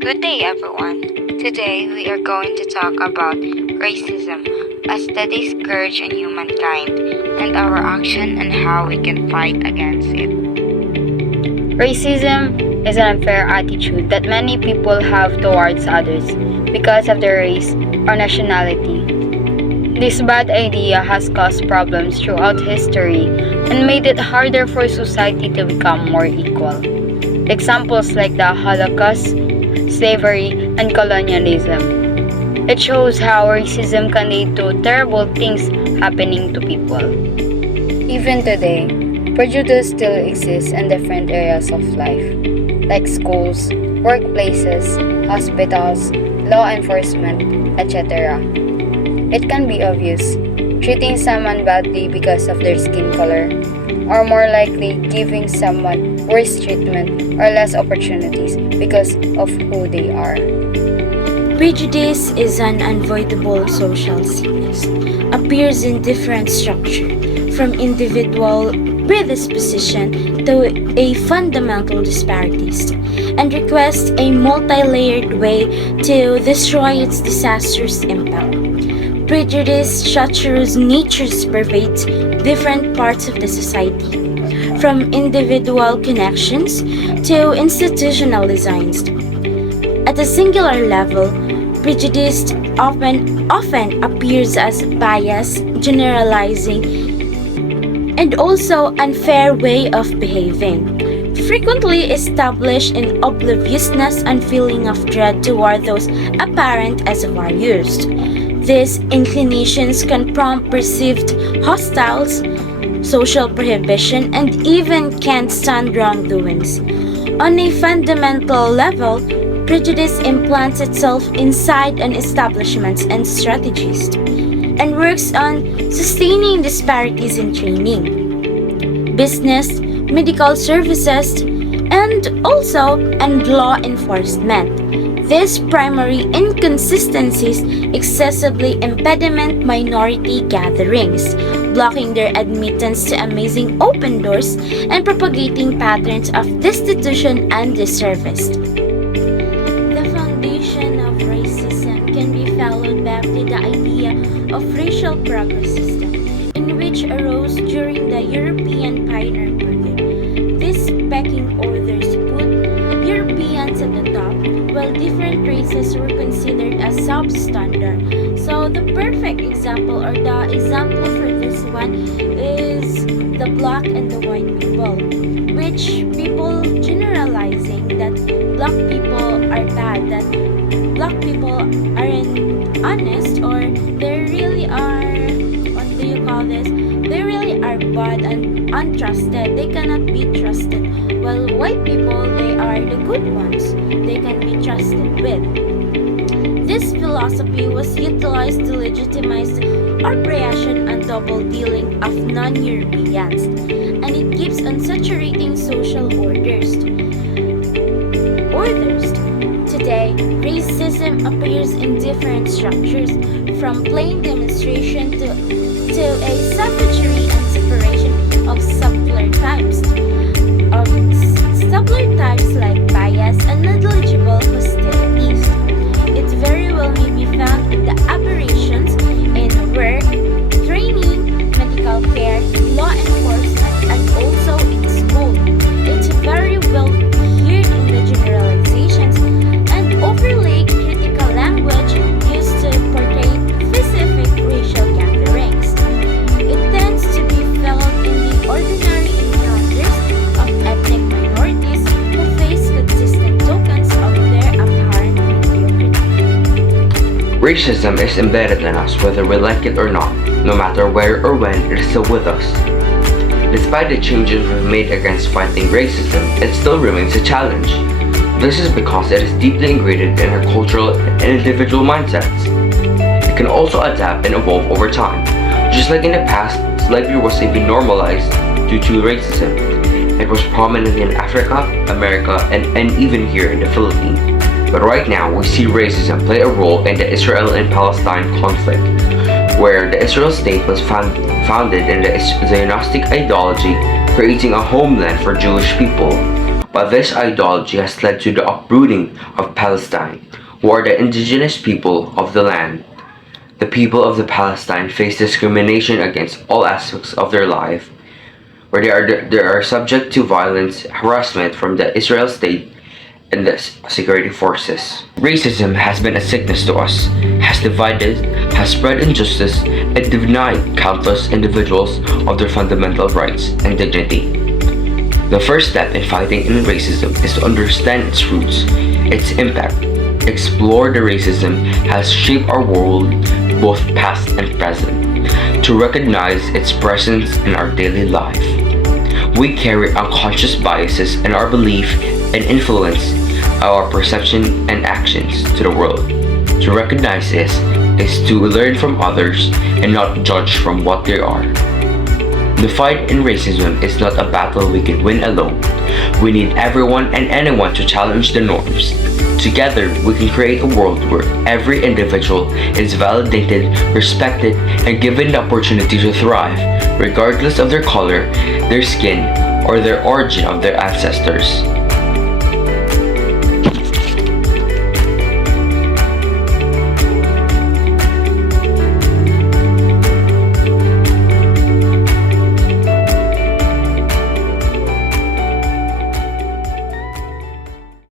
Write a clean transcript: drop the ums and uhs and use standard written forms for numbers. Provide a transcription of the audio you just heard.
Good day, everyone. Today we are going to talk about racism, a steady scourge on humankind, and our action and how we can fight against it. Racism is an unfair attitude that many people have towards others because of their race or nationality. This bad idea has caused problems throughout history and made it harder for society to become more equal. Examples like the Holocaust, slavery, and colonialism. It shows how racism can lead to terrible things happening to people. Even today, prejudice still exists in different areas of life, like schools, workplaces, hospitals, law enforcement, etc. It can be obvious, treating someone badly because of their skin color, or more likely giving someone worse treatment or less opportunities because of who they are. Prejudice is an unavoidable social sickness, appears in different structure, from individual predisposition to a fundamental disparities, and requests a multi-layered way to destroy its disastrous impact. Prejudice structures natures pervades different parts of the society, from individual connections to institutional designs. At a singular level, prejudice often appears as bias, generalizing, and also unfair way of behaving, frequently established in obliviousness and feeling of dread toward those apparent as various. These inclinations can prompt perceived hostiles, social prohibition, and even can't stand wrongdoings. On a fundamental level, prejudice implants itself inside an establishments and strategies, and works on sustaining disparities in training, business, medical services, and law enforcement. These primary inconsistencies excessively impediment minority gatherings, blocking their admittance to amazing open doors and propagating patterns of destitution and disservice. The foundation of racism can be followed back to the idea of racial progress system, in which arose during the European pioneer period. These pecking orders put Europeans at the top, while different races were considered as substandard. So the perfect example or the example for this one is the black and the white people, which people generalizing that black people are bad, that black people aren't honest, or they really are, what do you call this? They really are bad and untrusted. They cannot be trusted. While white people, they are the good ones. They can be trusted with. This philosophy was utilized to legitimize oppression and double dealing of non-Europeans, and it keeps on saturating social orders. Today, racism appears in different structures, from plain demonstration to a savagery and separation of subtler types like bias and negligible hostilities. It very well may be found in the aberrations in work, training, medical care, law enforcement, and also in school. It's very well here in the generalizations and overlay critical language used to portray specific racial gatherings. It tends to be felt in the ordinary encounters of ethnic minorities who face consistent tokens of their apparent mediocrity. Racism is embedded in us whether we like it or not, no matter where or when it is still with us. Despite the changes we've made against fighting racism, it still remains a challenge. This is because it is deeply ingrained in our cultural and individual mindsets. It can also adapt and evolve over time. Just like in the past, slavery was even normalized due to racism. It was prominent in Africa, America, and even here in the Philippines. But right now, we see racism play a role in the Israel and Palestine conflict, where the Israel state was founded in the Zionistic ideology, creating a homeland for Jewish people, But this ideology has led to the uprooting of Palestine, who are the indigenous people of the land. The people of the Palestine face discrimination against all aspects of their life, where they are subject to violence, harassment from the Israel state and the security forces. Racism has been a sickness to us, has divided, has spread injustice, and denied countless individuals of their fundamental rights and dignity. The first step in fighting in racism is to understand its roots, its impact, explore the racism has shaped our world, both past and present, to recognize its presence in our daily life. We carry unconscious biases in our belief and influence our perception and actions to the world. To recognize this is to learn from others and not judge from what they are. The fight in racism is not a battle we can win alone. We need everyone and anyone to challenge the norms. Together, we can create a world where every individual is validated, respected, and given the opportunity to thrive, regardless of their color, their skin, or their origin of their ancestors.